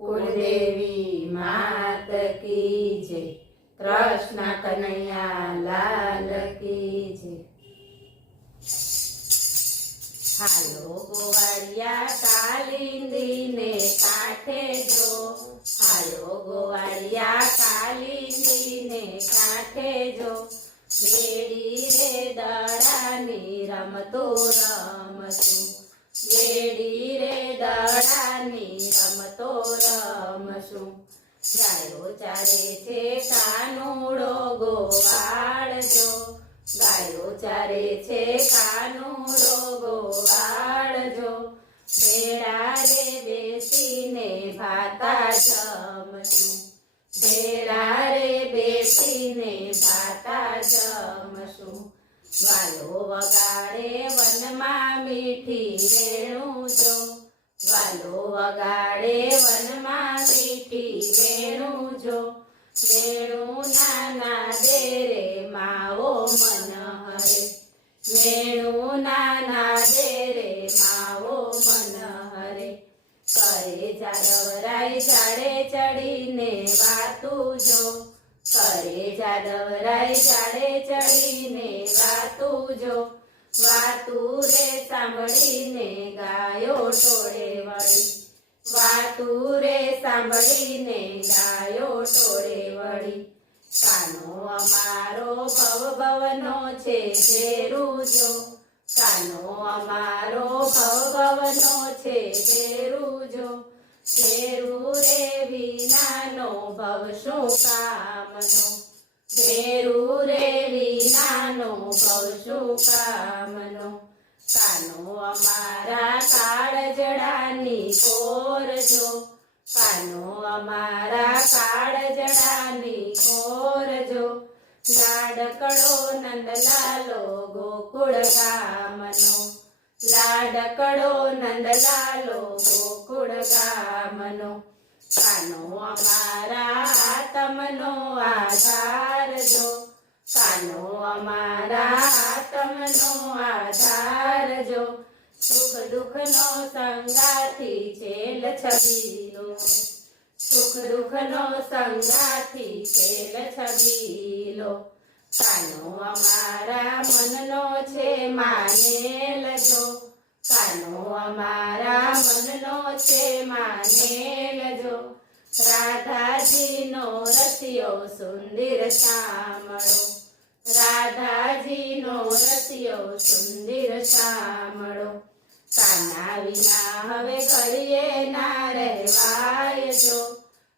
कुलदेवी मात की जय। कृष्ण कन्हैया लाल की जय। हालो गोवाड़िया कालिंदी ने काठे जो, हालो गोवाड़िया कालिंदी ने काठे जो, बेड़ी रे दड़ानी रमतो रमसु, बेड़ी रे दड़ानी रमतो रमसु। गायो चारे छे कानूड़ो गोवाड़ जो, गायो चारे छे कानूड़ो गोवाड़ जो, भेड़ा रे बेसीने भाता जमसु, भेड़ा रे बेसीने भाता जमसु। वालो वगाड़े वनमा मीठी वेणु जो, वालो वगाड़े वनमा मीठी वेणु जो, वेणु नाना दे रे मावो मन हरे, वेणु नाना दे रे मावो मन हरे। करे जादवराय झाड़े चढ़ीने वातु जो, करे जादवराय झाड़े चढ़ीने वातु जो, वातु रे सांभळीने गायो टोळे वળી, वातु रे सांभळीने गायो टोळे वળી। कानो अमारो भव भवनो छे भेरू जो, कानो अमारो भव भवनो छे भेरू जो, भेरू रे विनानो भव शुं कामनो, भेरू रे विनानो भव शुं कामनो। कानो अमारा काळजडानी कोर जो, कानो अमारा काळजडानी कोर जो, लाडकड़ो नंदलालो गोकुळ गामनो, लाडकड़ो नंदलालो गोकुळ गामनो। कानो अमारा आत्मनो आधार जो, कानो अमारा आत्मनो आधार जो, सुख दुख नो संगाथी छेल छबीलो, सुख दुख नो संगाथी छेल छबीलो। कानो अमारा मननो छे मानेल जो, कानो अमारा मननो छे मानेल जो, राधाजी नो रसियो सुंदर श्यामळो, राधाजी नो रसियो सुंदर श्यामळो। काना विना हवे घड़िए ना रहवाय जो,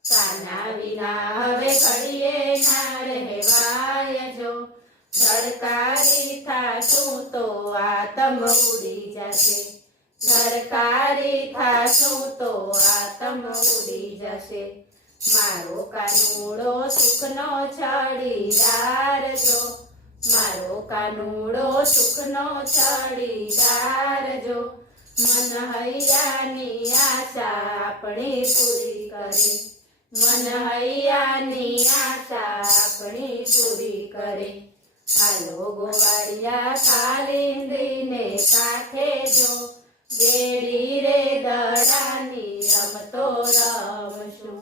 काना विना हवे घड़िए ना रहवाय जो, धड़कारी थाशुं तो आत्म उड़ी जशे, धड़कारी थाशुं तो आत्म उड़ी जशे। मारो कानूड़ो सुखनो छड़ीदार जो, मारो कानूड़ो सुखनो छड़ीदार जो, मन हैयानी आशा अपनी पूरी करे, मन हैयानी आशा अपनी पूरी करे। हालो गोवाड़िया कालिंदी ने काठे जो, बेड़ी रे दड़ानी रमतो रमशु।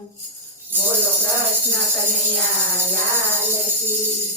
बोलो कृष्ण कन्हैया लाल की।